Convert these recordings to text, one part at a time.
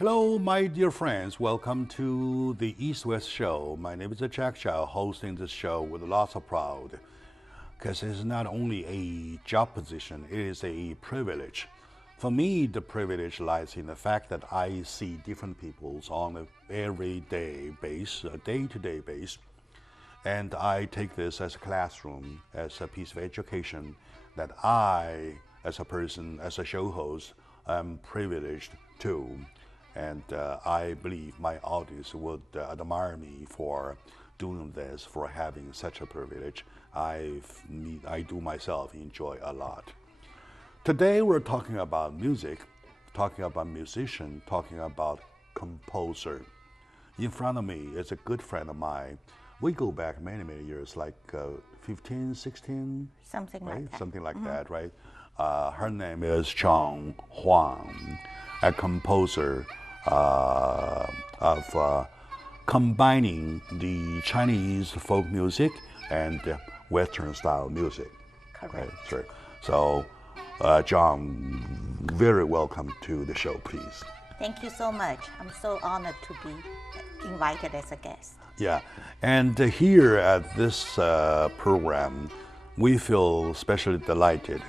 Hello, my dear friends. Welcome to the East-West Show. My name is Jack Chow, hosting this show with lots of pride. Because it's not only a job position, it is a privilege. For me, the privilege lies in the fact that I see different people on an everyday base, a day-to-day base. And I take this as a classroom, as a piece of education that I, as a person, as a show host, am privileged to. And I believe my audience would admire me for doing this, for having such a privilege. I do myself enjoy a lot. Today we're talking about music, talking about musician, talking about composer. In front of me is a good friend of mine. We go back many, many years, like 15, 16? Something right? like that. Something like that, right? Her name is Joan Huang, a composer of combining the Chinese folk music and Western style music. Correct. Right? Sure. So, John, very welcome to the show, please. Thank you so much. I'm so honored to be invited as a guest. Yeah, and here at this program, we feel especially delighted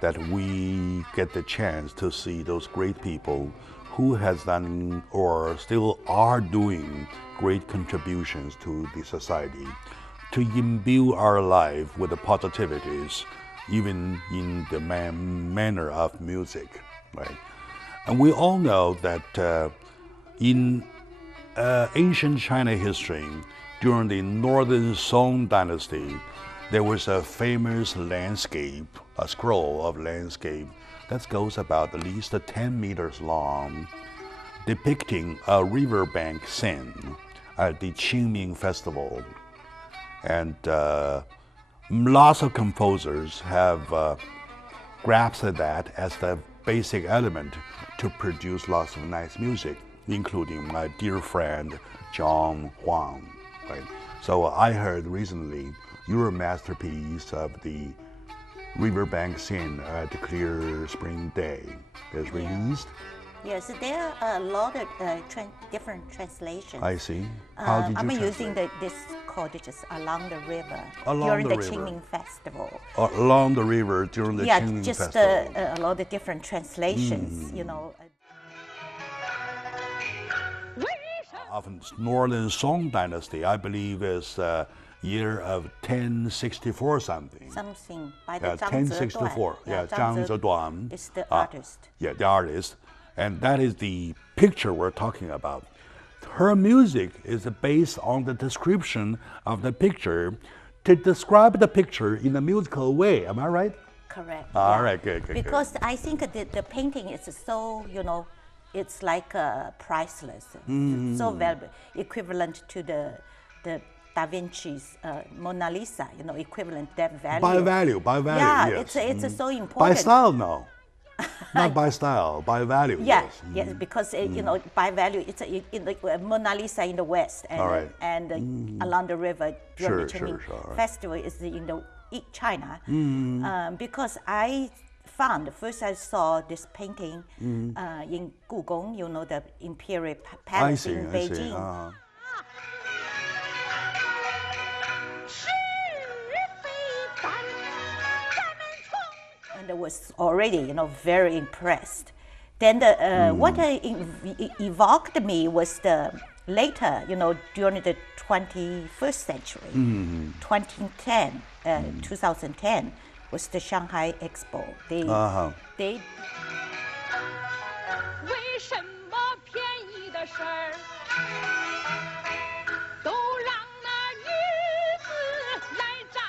that we get the chance to see those great people who has done or still are doing great contributions to the society, to imbue our life with the positivities, even in the manner of music, right? And we all know that in ancient China history, during the Northern Song Dynasty, there was a famous landscape, a scroll of landscape that goes about at least 10 meters long, depicting a riverbank scene at the Qingming Festival. And lots of composers have grasped that as the basic element to produce lots of nice music, including my dear friend Joan Huang. Right? So I heard recently your masterpiece of the riverbank scene at the Clear Spring Day is released. Yes, there are a lot of different translations. I see. How did you I'm translate? using this called just Along the River Along during the the river. Qingming Festival. Along the river during the Qingming just Festival. a lot of different translations, you know. Of Northern Song Dynasty, I believe is year of 1064 something. Something by the 1064. Yeah, Zhang Zeduan is the artist. Yeah, the artist. And that is the picture we're talking about. Her music is based on the description of the picture to describe the picture in a musical way. Am I right? Correct. All right, good. Because I think the painting is so, you know, it's like priceless, so valuable, equivalent to the Da Vinci's Mona Lisa, you know, equivalent that value. By value, yeah, yes. it's so important. By style, no. Not by style, by value. Yeah, yes, yes, because you know, by value, it's in the Mona Lisa in the West, and all right. and along the river during the Qingming right. Festival is in the China. Because I found first I saw this painting in Gugong, you know, the Imperial Palace in Beijing. And I was already, you know, very impressed. Then what evoked me was the later, you know, during the 21st century, 2010, 2010 was the Shanghai Expo. They 为什么便宜的事儿都让那女子来占？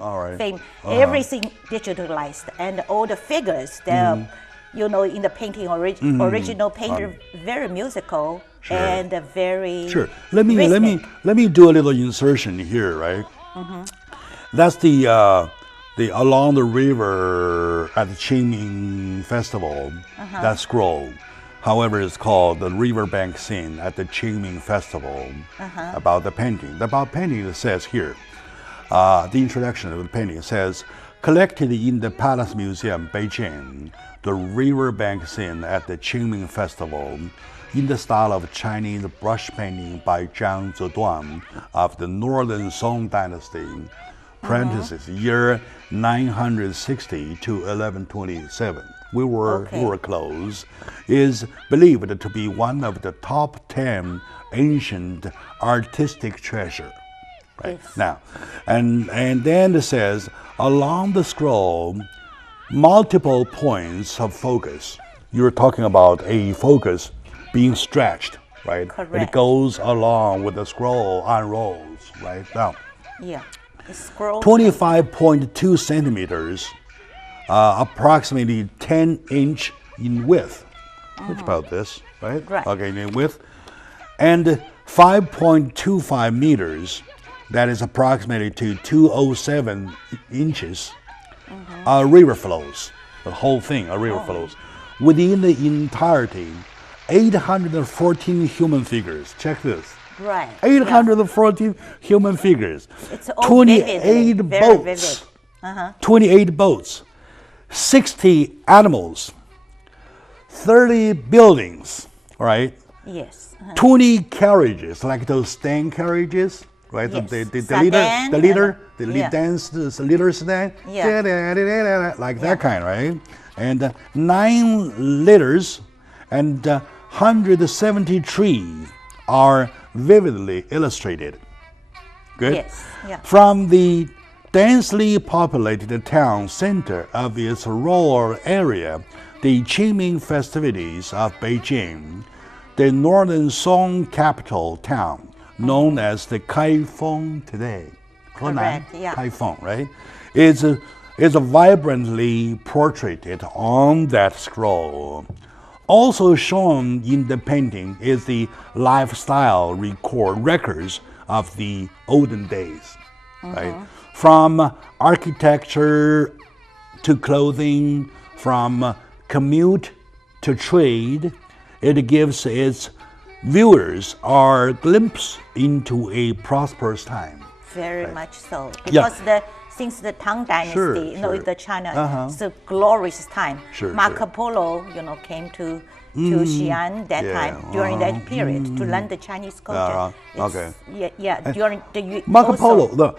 All right. Fame, everything digitalized, and all the figures that you know in the painting original painter very musical, and very Sure. Let me do a little insertion here, right? That's the along the river at the Qingming Festival. That scroll, however, is called the riverbank scene at the Qingming Festival. About the painting. About painting, it says here. The introduction of the painting says, collected in the Palace Museum, Beijing, the riverbank scene at the Qingming Festival, in the style of Chinese brush painting by Zhang Zeduan of the Northern Song Dynasty, parenthesis, year 960 to 1127. We were close, is believed to be one of the top 10 ancient artistic treasure. Right. Yes. Now, and then it says, along the scroll, multiple points of focus. You're talking about a focus being stretched, right? Correct. It goes along with the scroll unrolls, right? Now, yeah. The scroll 25.2 centimeters, approximately 10-inch in width, which about this, right? Right. Okay, in width, and 5.25 meters. That is approximately to 207 inches. River flows, the whole thing, a river flows. Within the entirety, 814 human figures. Check this. Right. 814 human figures. It's all 28 vivid, very boats. vivid. 28 boats. 60 animals. 30 buildings, right? Yes. 20 carriages, like those stand carriages, right? Yes. The leader Yeah. dance, the leader stand, Yeah. like that kind, right? And 9 litters and 170 trees are vividly illustrated. Good? Yes. Yeah. From the densely populated town center of its rural area, the Qingming festivities of Beijing, the northern Song capital town, known as the Kaifeng today, Henan, Correct, yeah. Kaifeng, right? Is vibrantly portrayed on that scroll. Also shown in the painting is the lifestyle records of the olden days, right? From architecture to clothing, from commute to trade, it gives its viewers a glimpse into a prosperous time. Very much so. Yeah. Because since the Tang Dynasty, Sure, in the China, Uh-huh. it's a glorious time. Sure, Marco sure. Polo, came to Xi'an that Yeah, time during that period to learn the Chinese culture. okay. Yeah. During the Marco also- Polo,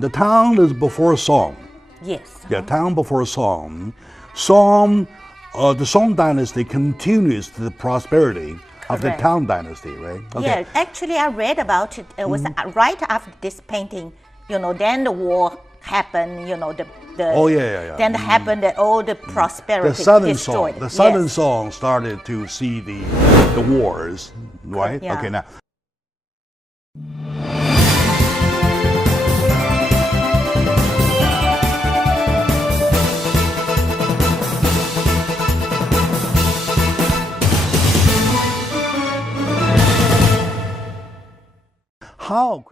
the town is before Song. Yes. Yeah, town before Song. The Song dynasty continues the prosperity of the Correct. Tang dynasty, right? Yeah, actually, I read about it. It was right after this painting. Then the war happened. Oh, yeah. Then happened that all the prosperity The Southern destroyed. Song. The Southern Yes. Song started to see the wars, right? Yeah. Okay, now. How?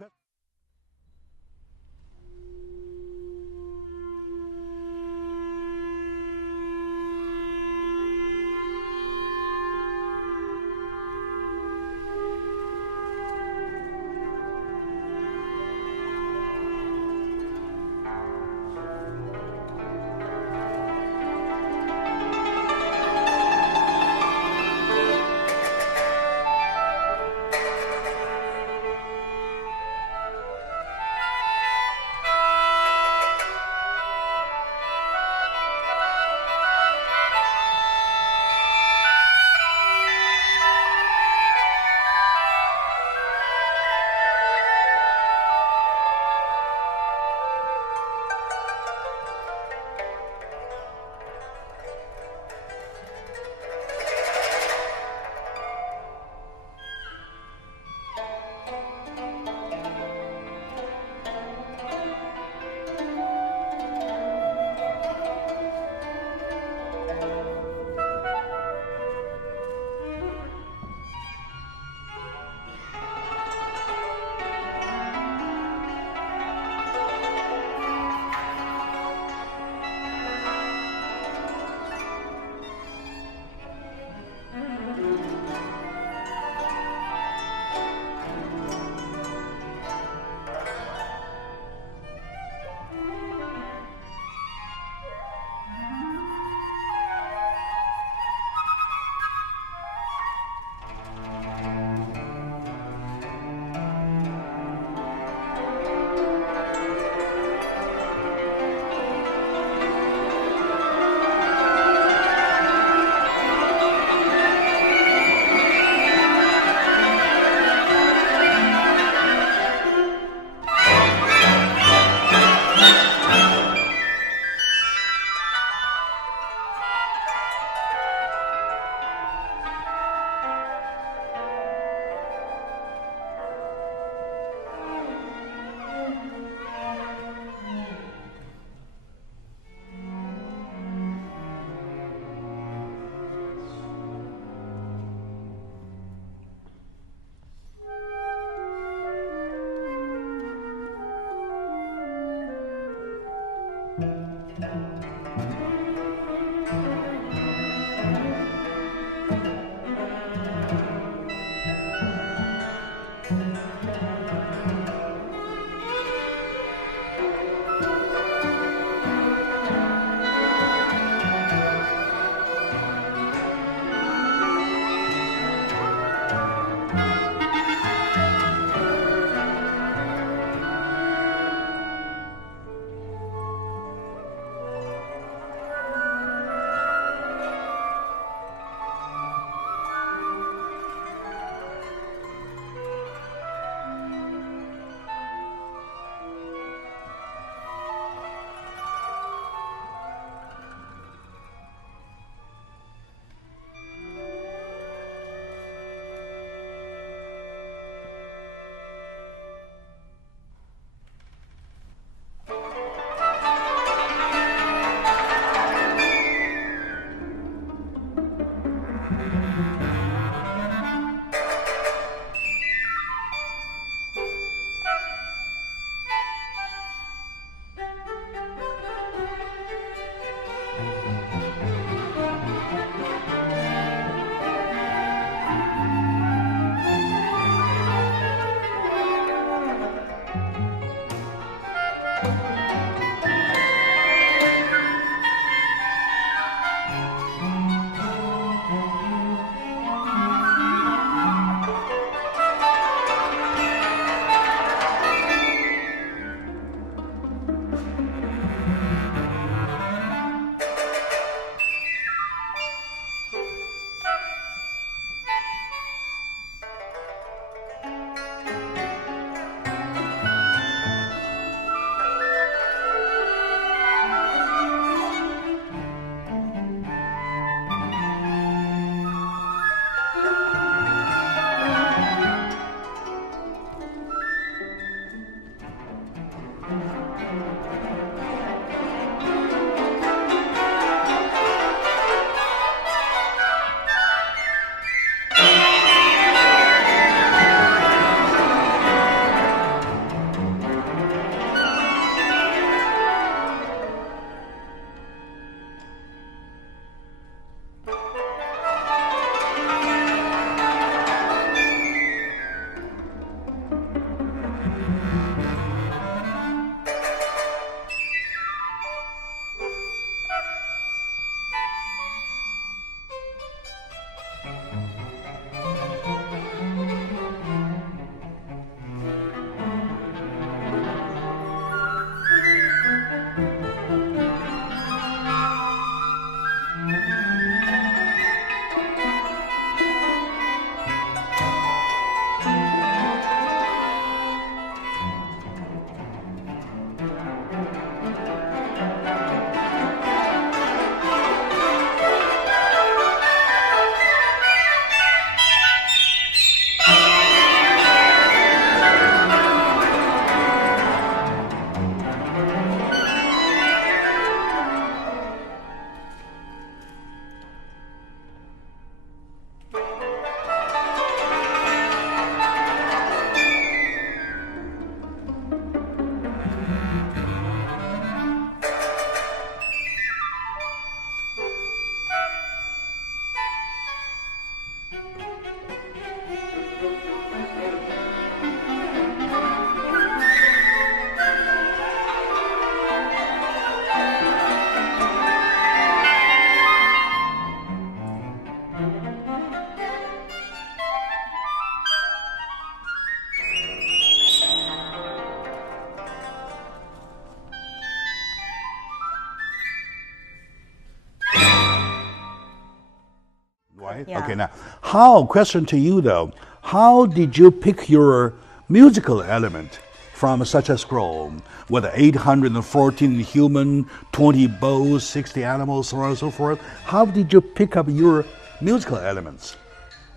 Right? Yeah. Okay, now, question to you though, how did you pick your musical element from such a scroll with 814 human, 20 bows, 60 animals, so on and so forth? How did you pick up your musical elements?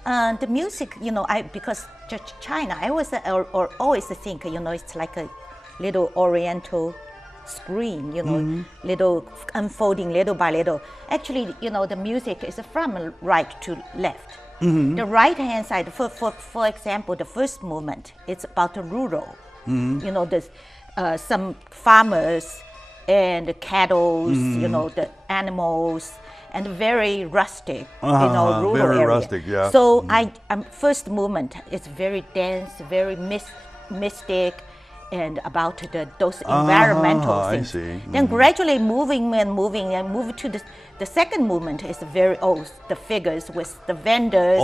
The music, because China, I was or always think, it's like a little Oriental screen, little unfolding little by little. Actually, the music is from right to left. The right hand side, for example, the first movement, it's about the rural. There's some farmers and the cattle, the animals, and very rustic, rural very area. rustic, yeah. So first movement is very dense, very mystic, and about those environmental I things. see. Then gradually moving to the second movement is very the figures with the vendors,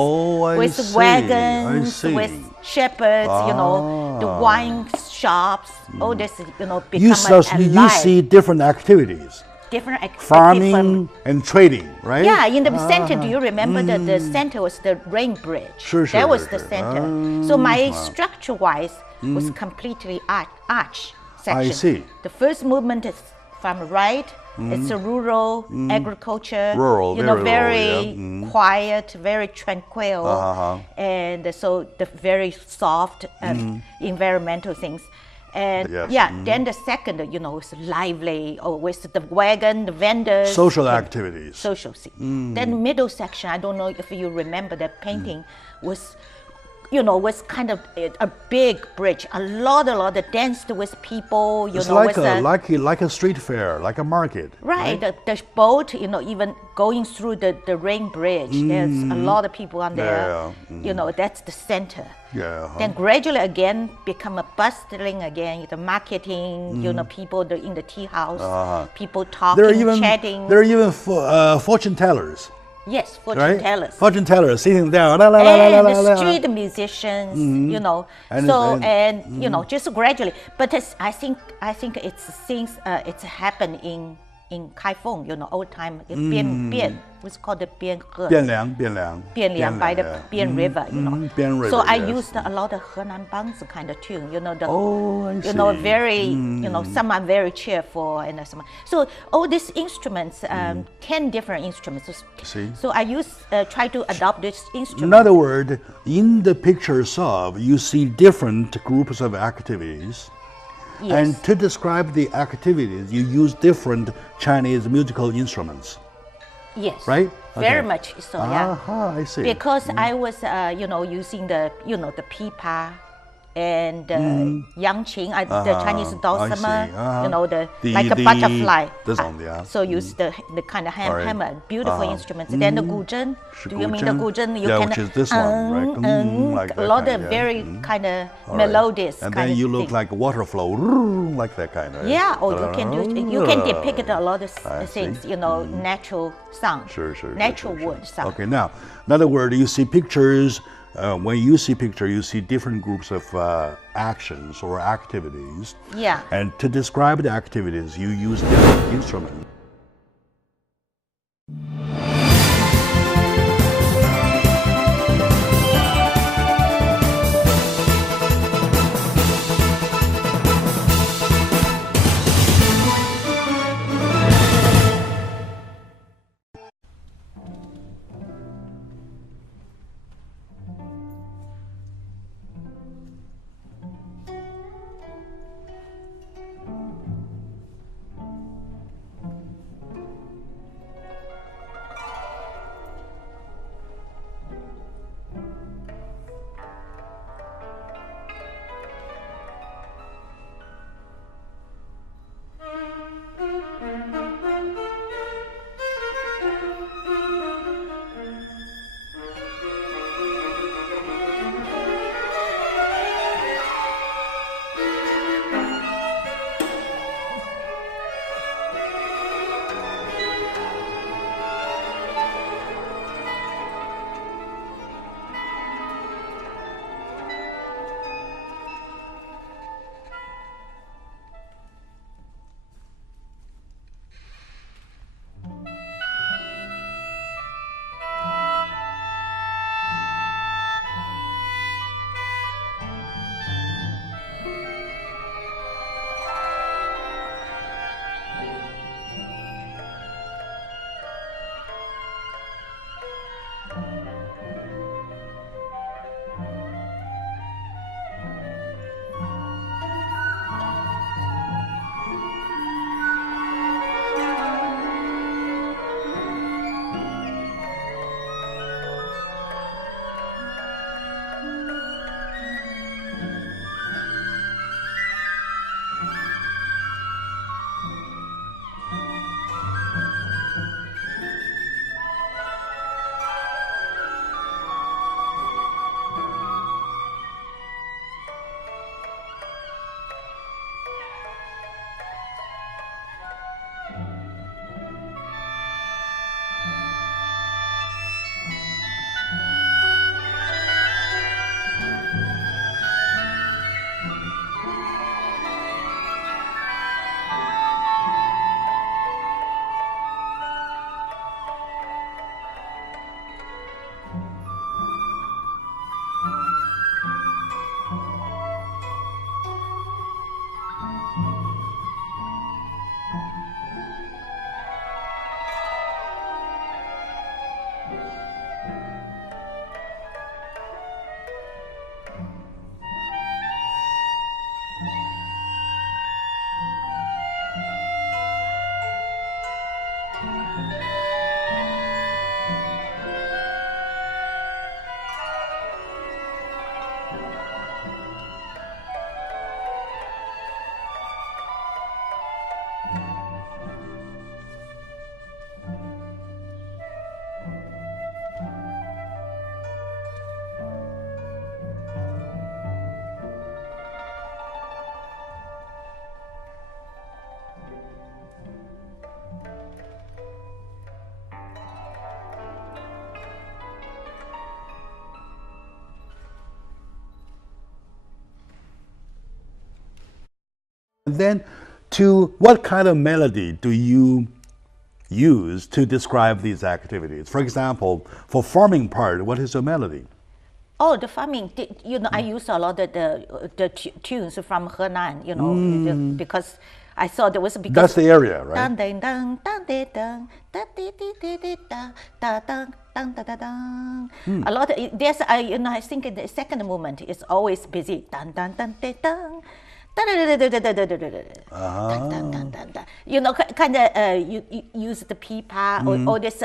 with see. wagons, with shepherds, the wine shops, all this, become You alive. see different activities. Different activities Farming and trading, right? Yeah, in the center, do you remember that the center was the rain bridge? Sure, That was sure. the center. So my structure-wise was completely arch section. I see. The first movement is from right. It's a rural agriculture. Rural, very rural, quiet, very tranquil, and so the very soft environmental things. And then the second, is lively, with the wagon, the vendors. Social activities. Social scene. Then middle section, I don't know if you remember that painting was, was kind of a big bridge, a lot of danced with people, It's like a street fair, like a market. Right, the boat, even going through the rain bridge, there's a lot of people on there. That's the center. Yeah. Then gradually again become a bustling again, the marketing, people in the tea house, people talking, chatting. There are even fortune tellers. Yes, fortune tellers. Fortune tellers sitting down. And the street musicians, just gradually. But I think it's happened in Kaifeng, old time, Bian, what's called the Bian Bianliang by the Bian River, Bian River, So I yes. used a lot of Henan Bangzi kind of tune, I see. Very, some are very cheerful and some. So all these instruments, 10 different instruments. See? So I try to adopt this instrument. In other words, in the picture itself, you see different groups of activities. Yes. And to describe the activities, you use different Chinese musical instruments. Yes. Right? Very Okay. much so, yeah. I see. Because I was, using the pipa and yangqing, the Chinese dulcimer, like a butterfly. So use the kind of hammer, beautiful instruments. Then the guzheng. Do you mean the guzheng? You can which is this one, right? Like a that lot kind, of very kind of All right. melodious And kind then of you look thing. like water flow, like that kind of. Yeah, or you can depict a lot of I things, see. natural sound, Sure. natural word sound. Okay, now, in other words, you see pictures. When you see picture, you see different groups of actions or activities. Yeah. And to describe the activities, you use different instruments. And then, to what kind of melody do you use to describe these activities? For example, for farming part, what is your melody? Oh, the farming, I use a lot of the tunes from Henan, because I thought there was because That's the area, right? dun, dun, dun, dun, dun, dun, dun, dun, dun, dun, dun, dun, dun, dun, dun, dun. A lot of there's I think the second movement is always busy. Dun dun dun dun dun. Kind of you use the pipa or this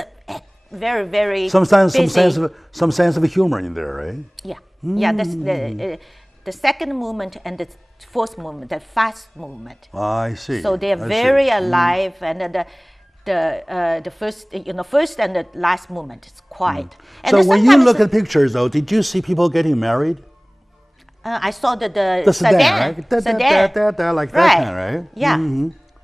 very very Some sense of humor in there, right? Yeah, yeah. That's the second movement and the fourth movement, the fast movement. I see. So they are very alive, and the first and the last movement is quiet. And So when you look at pictures, though, did you see people getting married? I saw the sedan, right? sedan. Like that kind, right? Yeah.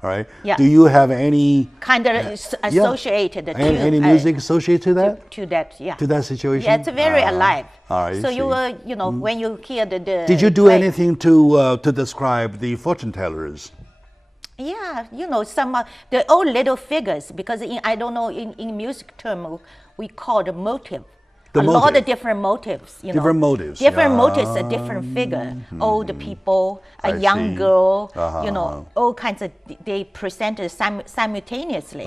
All right. Yeah. Do you have any kind of associated any music associated to that? To that, yeah. To that situation? Yeah, it's very alive. I so see. you will, when you hear the Did you do anything to describe the fortune tellers? Yeah, some the old little figures, because I don't know, in music term we call the motive. A lot of different motives, Different motives. Different motives, a different figure. Old people, a young girl, all kinds of, they presented simultaneously.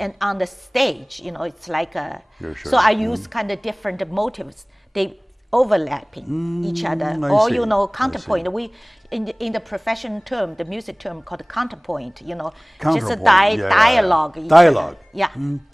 And on the stage, it's like a, so I use kind of different motives. They overlapping each other, or counterpoint. We in the profession term, the music term called counterpoint. Just a dialogue. Dialogue. Yeah,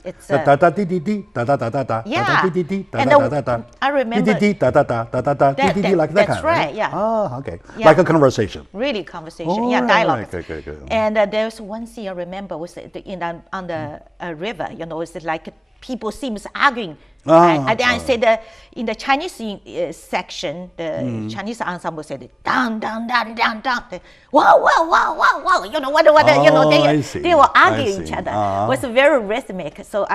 it's da da da dee dee dee da da da da da yeah. da dee dee da And da da da. I remember dee dee da da da da da da dee dee like that that's kind, right? Yeah. Ah, okay. Yeah. Like a conversation. Really conversation. Oh, Yeah, right, dialogue. okay. And there's one scene I remember was on the river. It's like people seems arguing. And then I said in the Chinese section, the Chinese ensemble said down, down, down, down, down. Wow, wow, wow, wow, wow. They were arguing each other. It was very rhythmic. So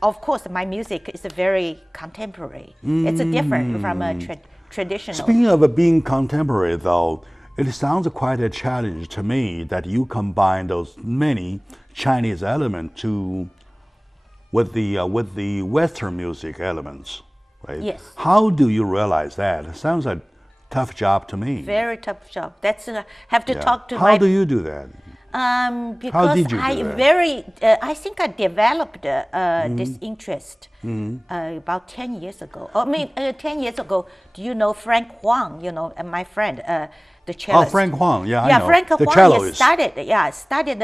of course, my music is very contemporary. It's different from a traditional. Speaking of being contemporary, though, it sounds quite a challenge to me that you combine those many Chinese elements with the Western music elements, right? Yes. How do you realize that? It sounds like a tough job to me. Very tough job. That's have to talk to How do you do that? Because How did you do that? I think I developed this interest about 10 years ago. 10 years ago, do you know Frank Huang, my friend, the cellist? Oh, Frank Huang, I know. Frank the Huang celloist. started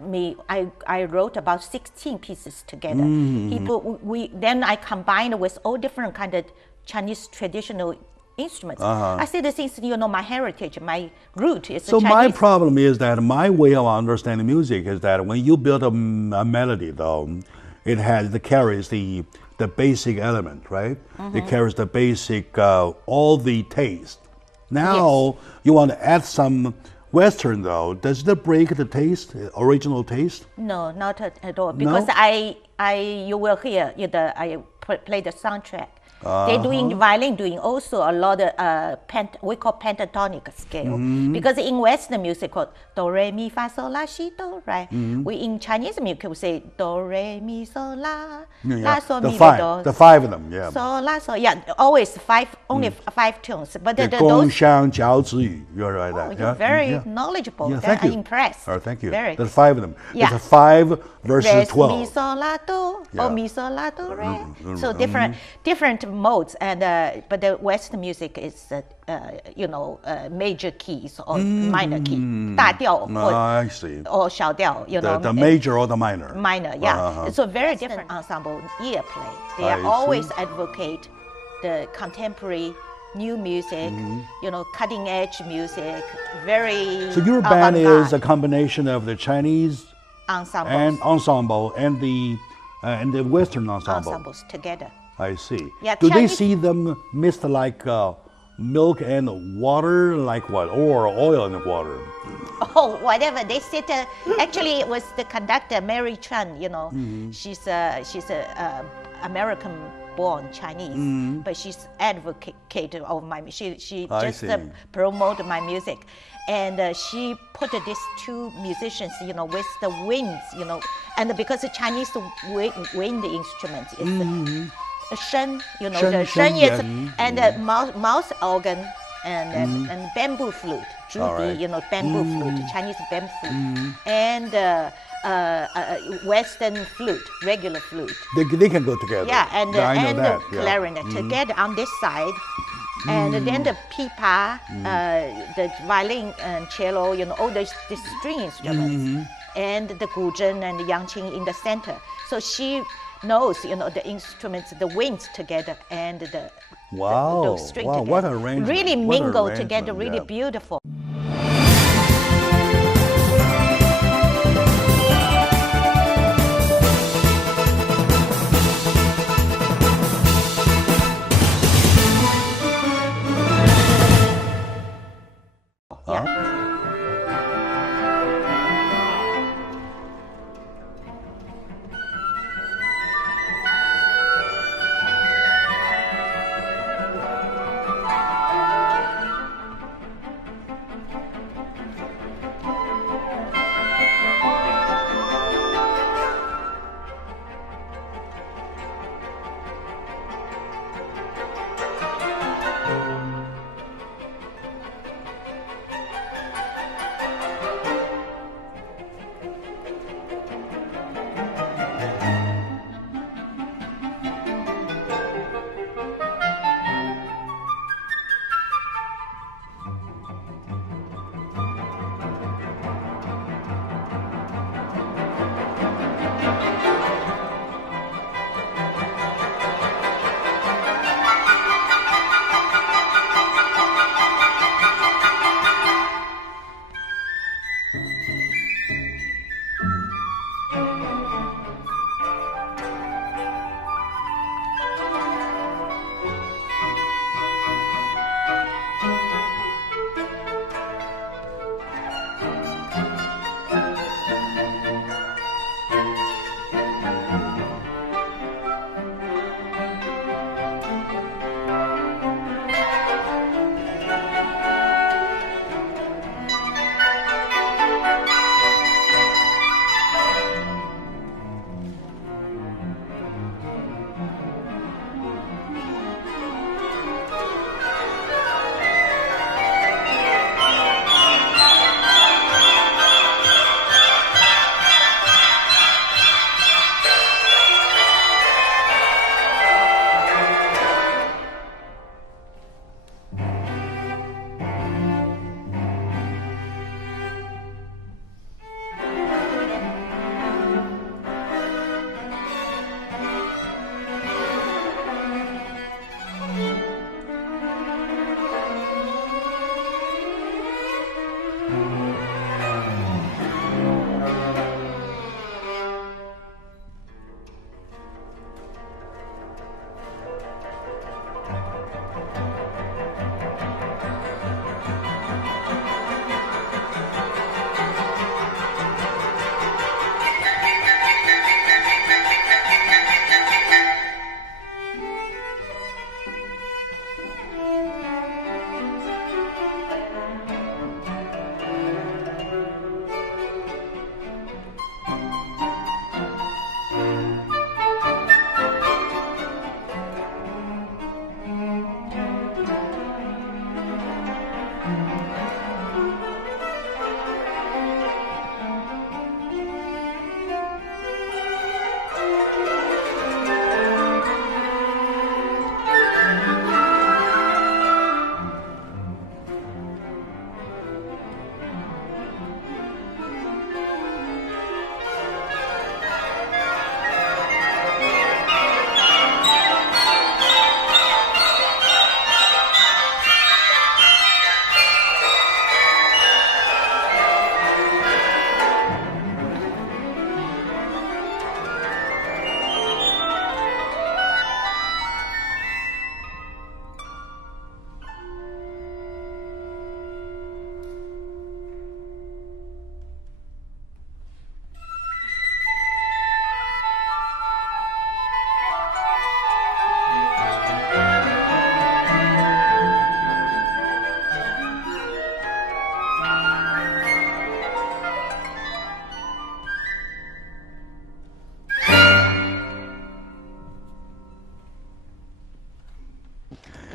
me. I wrote about 16 pieces together. Then I combined with all different kind of Chinese traditional instruments. I say the things, my heritage, my root is So Chinese. my problem is that my way of understanding music is that when you build a melody, though, it carries the basic element, right? It carries the basic, all the taste. Now you want to add some Western, though. Does it break the taste, original taste? No, not at all. Because you will hear I play the soundtrack. They're doing violin, doing also a lot of we call pentatonic scale. Because in Western music called do re mi fa sol la si do, right? We in Chinese music we say do re mi sol la la sol mi do. The five of them, yeah. So la so always only 5 tunes. But Gong Xiang Jiao Zi Yu. You're right. You're very knowledgeable. Yeah, thank you. I'm impressed. Oh, thank you. Very. There's 5 of them. Yeah. It's 5 versus 12. Mi sol la do or mi sol la do re. So different modes, and but the Western music is major keys or minor key, 大调 I see. or 小调, the major or the minor. Minor, yeah. It's a very different ensemble ear play. They always advocate the contemporary new music, cutting edge music, very. So your band is a combination of the Chinese ensemble and the Western ensembles together. I see. Yeah, Do they see them mixed like milk and water, like what, or oil and water? Oh, whatever. They sit. Actually, it was the conductor, Mary Chan. She's a American born Chinese, but she's advocated of my. She I just see. promote my music, and she put these two musicians, with the winds, and because the Chinese wind instruments is the shen, the shen is, Shen, and the mouth organ and bamboo flute, All zhudi, right. bamboo flute, Chinese bamboo flute, and Western flute, regular flute. They can go together. Yeah, and I know and that. the clarinet together on this side, and then the pipa, the violin and cello, all the string instruments, and the guzheng and the yangqing in the center. So she knows, the instruments, the winds together, and the Wow. string Wow, together. what arrangement. Really What mingle arrangement, together, really yeah. beautiful.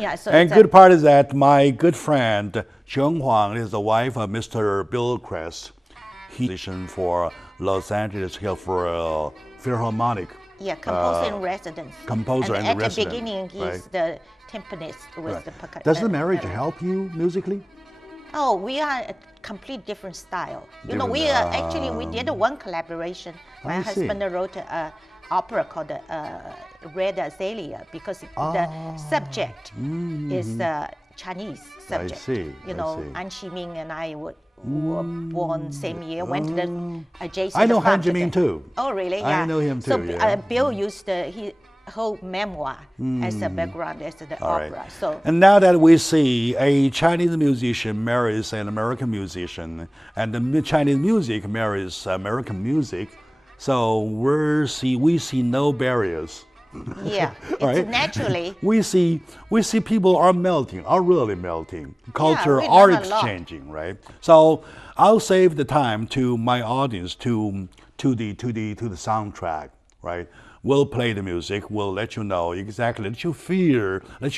Yeah, so And it's good part is that my good friend Joan Huang is the wife of Mr. Bill Crest. He's a musician for Los Angeles Hill for Philharmonic. yeah, composer in residence. Composer and and at the resident, beginning, he's right? the timpanist with Right. the percussion. Does the marriage help you musically? Oh, we are a complete different style. You know, Different, actually we did one collaboration. My I see. husband wrote an opera called Red Azalea because the subject is Chinese subject. see, You I know, see. An Qiming and I were born same year. Went to the adjacent. I know farm Han Jimin too. Oh, really? I Yeah. know him too, So yeah. Bill used his whole memoir as a background as the All right. opera. So And now that we see a Chinese musician marries an American musician, and the Chinese music marries American music, so we see no barriers. yeah, it's Right. naturally. We see people are really melting. Culture we are learn a lot. exchanging, right? So I'll save the time to my audience to the soundtrack, right? We'll play the music. We'll let you know exactly, let you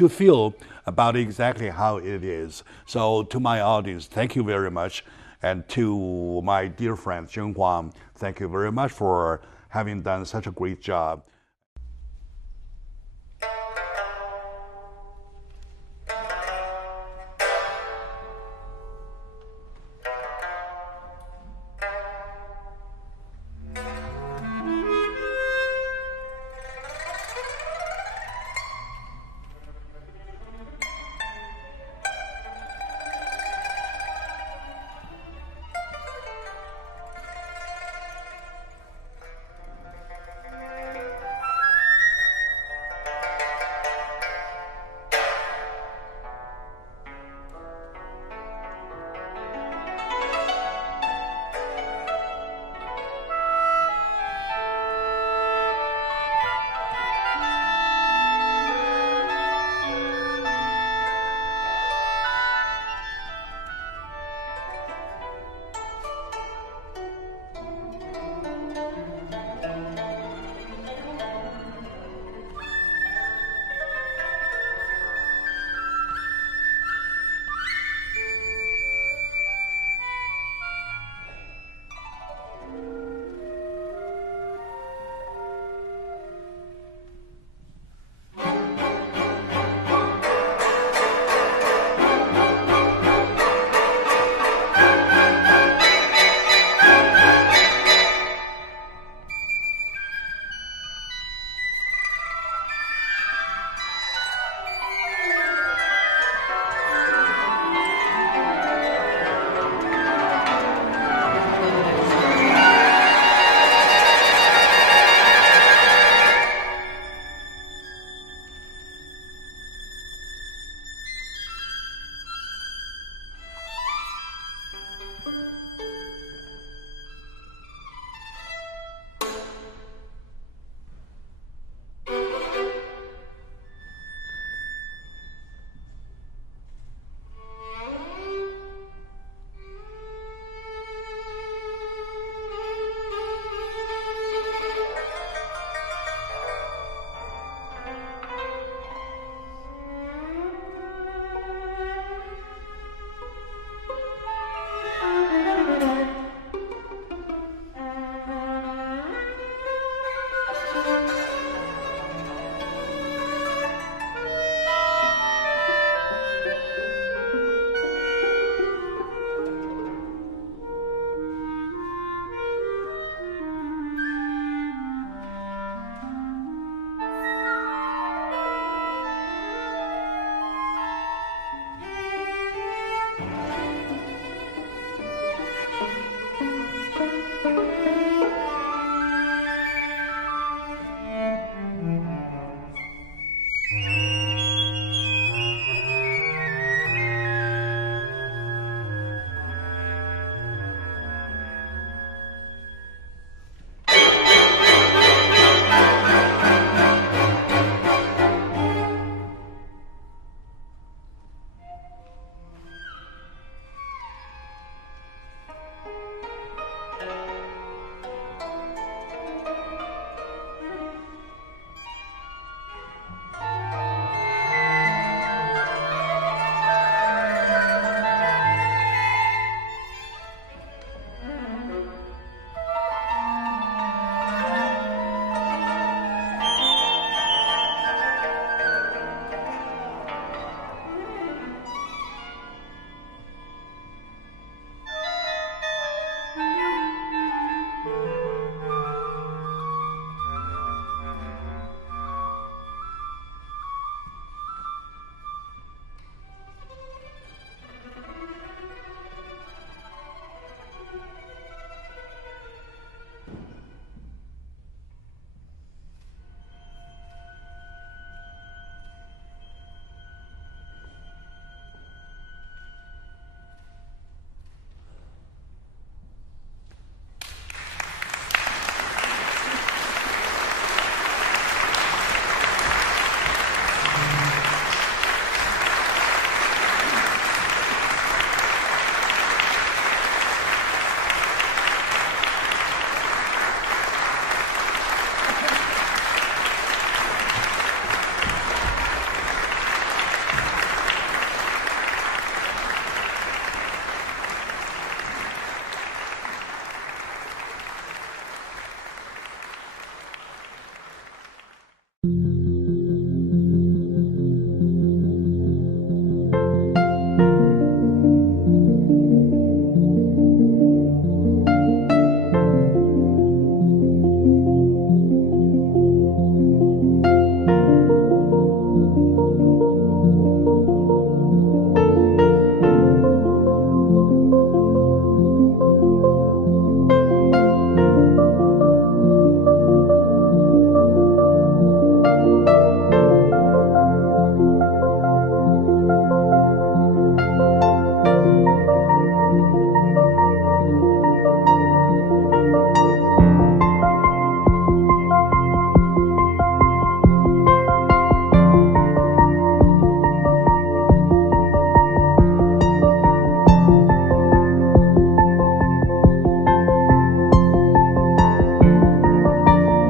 feel about exactly how it is. So to my audience, thank you very much, and to my dear friend Joan Huang, thank you very much for having done such a great job.